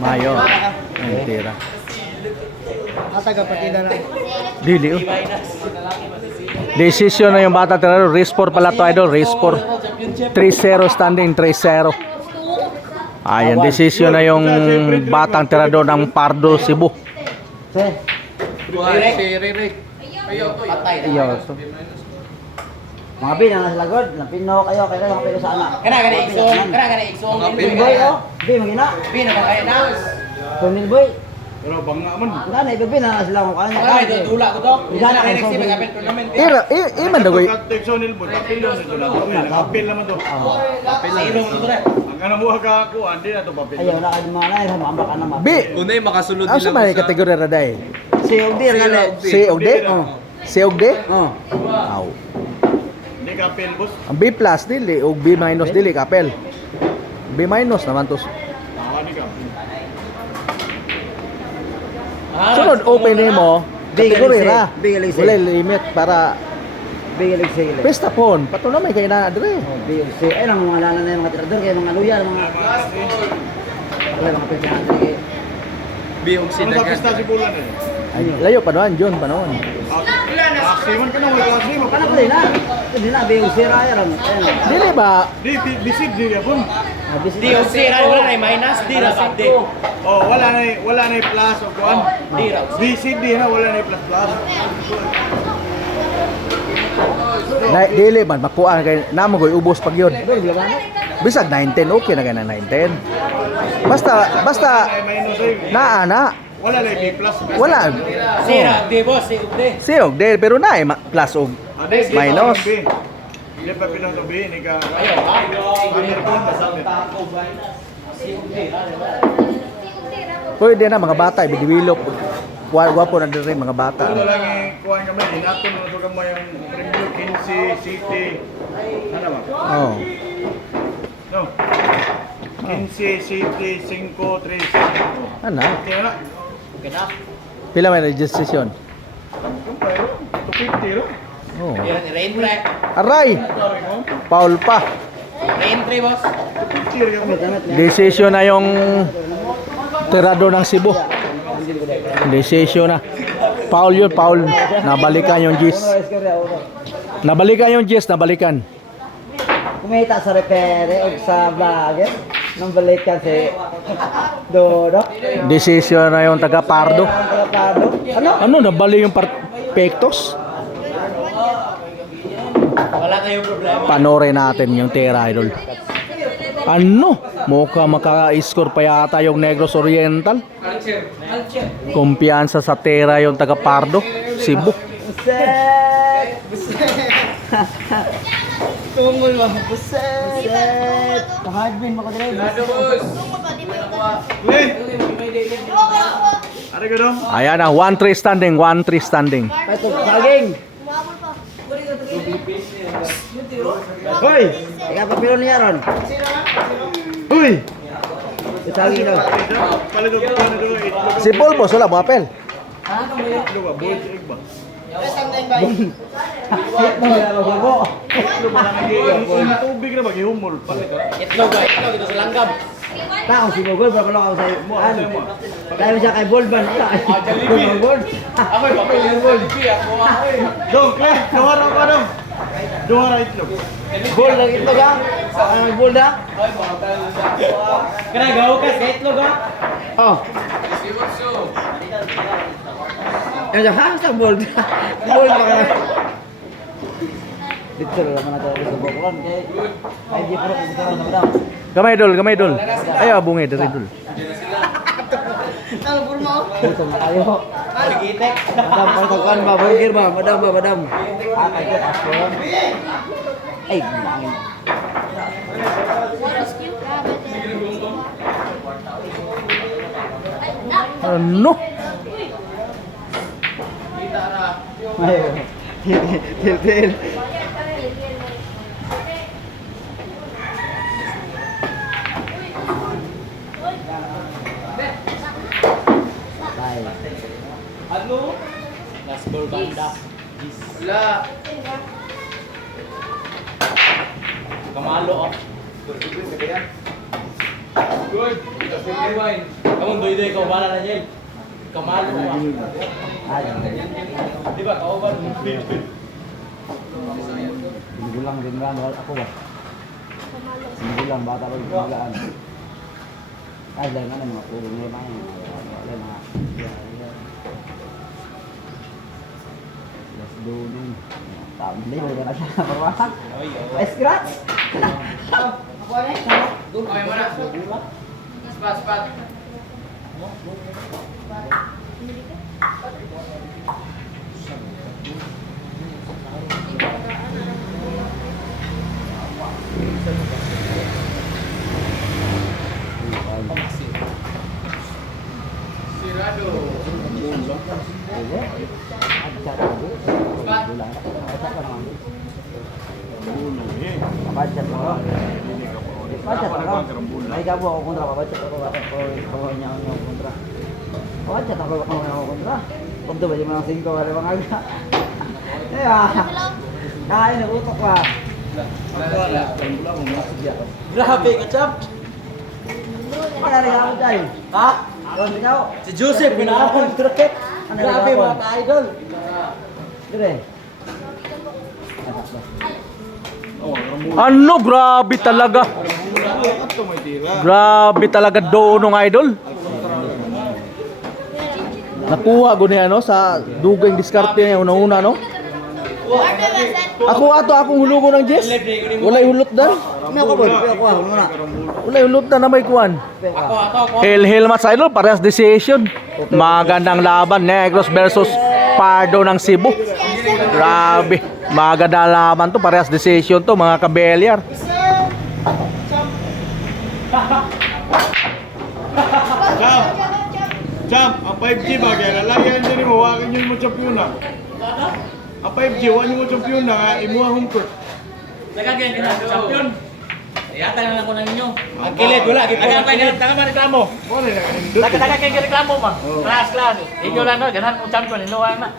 Mayo. Ay, tira. Taga partida na. Dili oh. Decision na yung bata tinaro. Race 4 pala to idol. Race 4. 3-0 standing. 3-0. Ayan, decision na yung batang tirador ng Pardo, Cebu. Ayaw. Mga bin, ang nasa lagod. Napino kayo. Kaya mga pilo sa anak. Kana iksong. Boy, oh. Bin, magina. Bin ako kaya na. Tunil boy. Pero bangga man. Nga na, ibig bin na sila kung kanya. Ay, dula ko to. Kana kaya next time kapit tournament. Iman dagoy. Texonil mo, apil yun ito na. Apil naman to. Sino mo to na? Ang kanang buha ka ako, hindi na to papil. Ayaw na kayo mga na. Mamba ka naman. B. Unay makasulod Ano sa mga kategorya na dahil? Si Ogdir nga na. Si Ogde? Si Ogde? Oh. Aw. Hindi ka apil, boss. Ang B plus dili o B minus dili kapel. B minus naman to. Awa ni ka. Sunod open mo. Kategorya. Big Elise. Wala limit para Big Elise. pesta pon. Pato na may kay na adre. Big Elise. Ay, ang mga lana na yung mga tirador. Kaya mga luya. Mga pipinahan. bihog Ano ba pista si Bulan eh? Ay, layo pa noon, John pa noon. Asiman ka na, may asiman. Paano ko din na? Hindi na, Big Elise. Ayan. Dili ba? Bisid di yapon. Di og sira wala na minus di ra sabde. Oh, wala na plus o kuan. Di ra. Bisid di na wala na plus. Dili man makuha kay namo goy ubos pag yun. Bisag 19 okay na kay na 19. Basta Minus ay. na Wala na B plus. wala. Sira di boss, si Ugde. Siyog de pero na plus og minus. Hindi pa pinagabi ni ka. Pwede na mga bata ibidevelop. Gwapo na dire mga bata. Wala lang kuan kami inaton na to kamo yung Preview 15 City. Ano ba? Oh. No. 15 City 5 3. Ano? Kaya Okay na. Pila may registration? kumpay 250 ro. Oh. Rain track. Aray. Paul pa. Rain tree boss. 250 ro. Decision na yung tirado ng Cebu. Decision na. Paul yun, Paul. Nabalikan yung Gis. Nabalikan yung Gis, nabalikan. Kumita sa repere o sa vlogger. Nang balikan si Dodo. Decision na yung taga Pardo. Ano? Ano, nabali yung Pectos? Wala tayong problema. Panoorin natin yung tira, idol. Ano? Mukha maka-score pa yata yung Negros Oriental. Kumpiyansa sa tira yung taga Pardo, Cebu. Buset! Tungol mo. Buset! Kahadbin mo ko din. Are ka dong? Ayan na, 1-3 standing, 1-3 standing. Ito, saging! Hoy! Ika pa pilo niya ron. Hoy! Saging daw. Pala do kuan do itlog. Si Paul boss, wala mo apel. Itlog ba? Boiled egg ba? Hit mo na mabubo. Itlog ba nang tubig na maghihumol pala ka. Itlog ito sa langgam. Taong si Bogol, pero ako sa ano. Dahil siya kay Bolban. Bolban. Ako'y papel yung Jollibee ako. Dong, Clay, duhara ka dong. Duhara itlog. Bol lang itlog ha? Bol na? Kana gaw ka sa itlog ha. Oh. Ano ha? Sa bol. Bol pa ka. Dito lang naman natin sa Bogol. Kaya di puro kung sa madam. Gamay dol. Ay, abungay, dari dol. Dito na tayo. Gitek. Madam, pagkakuan ba? Burger ba? Madam. Ay, bangin. Ano? Ayo. Til. Ano? Last ball banda. Wala. Kamalo oh. Good. Kamu doy-doy ka bala na Jel. Kamalo ka. Ay, Di ba kauban? gulang din lang ako ba? Gulang bata ko gulaan. Ay, dahil nga mga puro nila mga wala mga let's do nun. Pabli, wala na siya napawahan. Ay, scratch! Okay mo na. Spat. Sirado. Hindi. At sa tabi. Gulang. At sa naman. Mabadjat ako. Mabadjat ako. May gabo ako kontra. Mabadjat ako. Ako niya ang kontra. Mabadjat ako kontra. Pag doon ba yung mga 5 wala mga aga. Kain na utok pa. Grabe ka, Chap. Ano rin ako dyan? Ha? Ano ikaw? Si Joseph, pinahapon. Grabe mga ka-idol. Dire. Ano, grabe talaga. Grabe talaga doon ng idol. Nakuha ko niya no sa dugay diskarte niya una-una no. Akong hulugo ng Jess. Walay hulot dan. May ako ba? May ako muna. Walay hulot na may kuan. Ako. Hil match idol parehas decision. Magandang laban Negros versus Pardo ng Cebu. Grabe. Magandang laban to parehas decision to mga kabelyar. Jump, ang 5G ba? Kaya lalayan din mo, wakin yun mo champion na. Ang 5G, wakin mo champion na, imuha home court. Nagagyan ka na, champion. Yata na lang ko ng inyo. Ang kilit, wala. Taga man reklamo. Mo na nakaindot. Taga kayo reklamo ba? Class. Inyo lang no, ganahan mo champion. Inuwa na.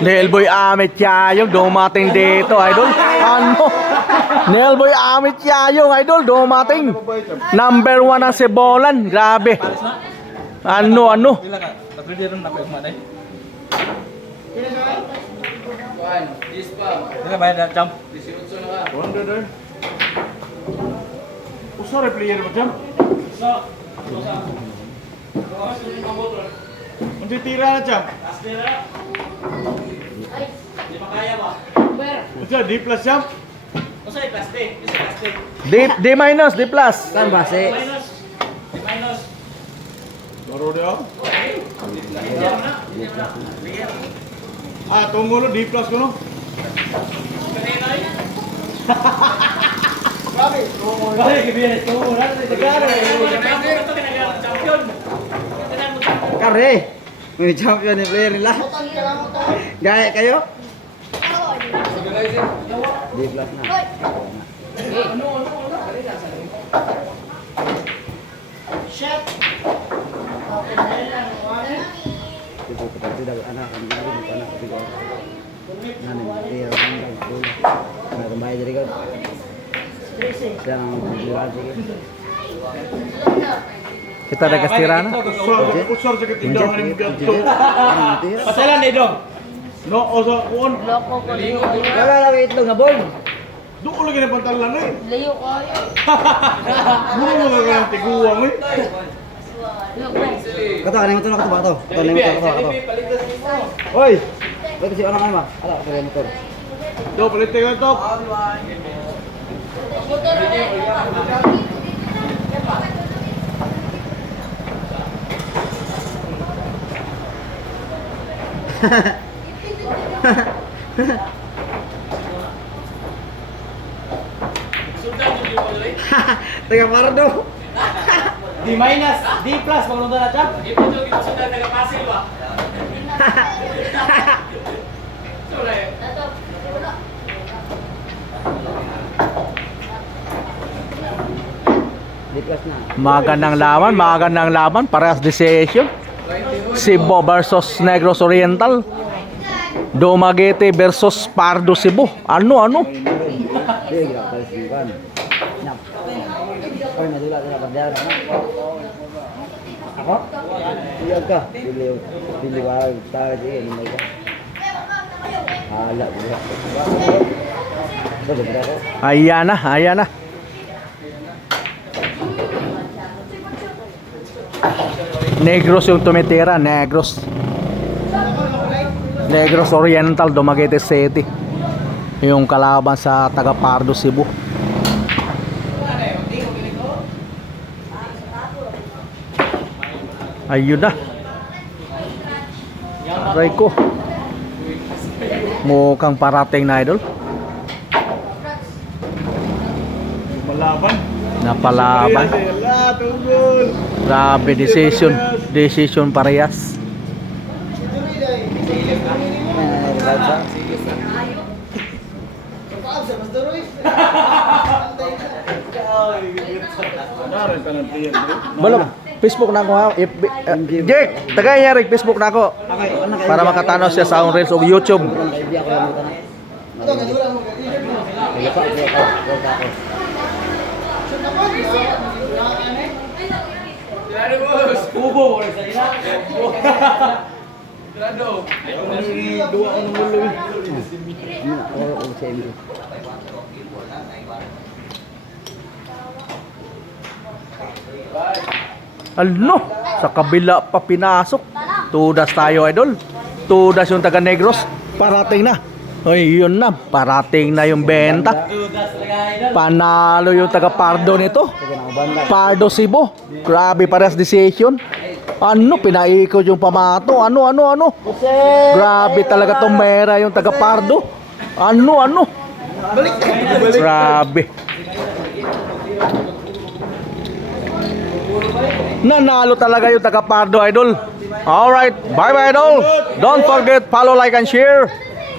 Nelboy Amit Yayong dumating dito, idol. Ano? Nelboy Amit Yayong, idol, dumating. Number 1 ang Sebolan. Grabe. Ano? Bila ka? Tatlo din rin na ko yung matay. Bila bayad na jump. Wonder doon. Usara player mo, Jump. Hindi tira na, Jump. Di pa kaya ba? Usa, D plus, Jump. Kasi plastic. D minus, D plus. Kan base. Minus. Baro dia. Ah, tunggu lo D plus kono. Balik ke biar itu. Champion. Kare. May champion ni player nila. Gaya kayo? Di plus na. Ito kapatid daw anak kan anak ketiga. Nani dia orang dulu. Nah, kembali jadi kan. Yang jual sih. Kita ada kastirana. Usar sa katindahan ni Gato. Pasalan ni dong. No, osa on. Wala lagi itu nggak boleh. Duo lagi na pantalan eh. Layo kayo. Muro mo nga tiguang eh. Kata aneh motor aku bato. Aneh motor aku. Oi. Berarti si orang apa? Ada keren motor. Do palit ka to. Tengah Pardo. D minus, D plus penonton aja. Ibu sudah taga Pasir ba. Di kelas na. Magandang laban, parehas decision. Cebu versus Negros Oriental. Dumaguete versus Pardo Cebu. Ano? Dia gerak kalsikan. Nyap. Kau nadula sa pagdala na. Ako? Iya ka. Pili ba tayo di ni ka. Hala dia. Boleh berapa? Ayan na. Negros yung tumitira, Negros Oriental, Dumaguete City. Yung kalaban sa taga Pardo Cebu. Ayun na. Aray ko. Mukhang parating na, idol. Malaban. Napalaban. Wala, tunggol. Grabe, decision parehas. Narin ka ng tiyan, bro. Balong, Facebook na ako ha. Jake, tagay niya rin Facebook na ako. Para makatanaw siya sa akong reels o YouTube. Dia ako lang tanong. Lupa ako. Kubo wala sa ila. Dua ang mulo. Ako sa imo. Ano? Sa kabila pa pinasok. Tudas tayo, idol. Tudas yung taga Negros. Parating na. Ay, yun na. Parating na yung benta. Panalo yung taga Pardo nito. Pardo Cebu. Grabe parehas decision. Ano? Pinaikot yung pamato. Ano? Grabe talaga tong mera yung taga Pardo. Ano? Grabe. Nanalo talaga yung taga Pardo, idol. Alright, bye idol. Don't forget follow, like and share.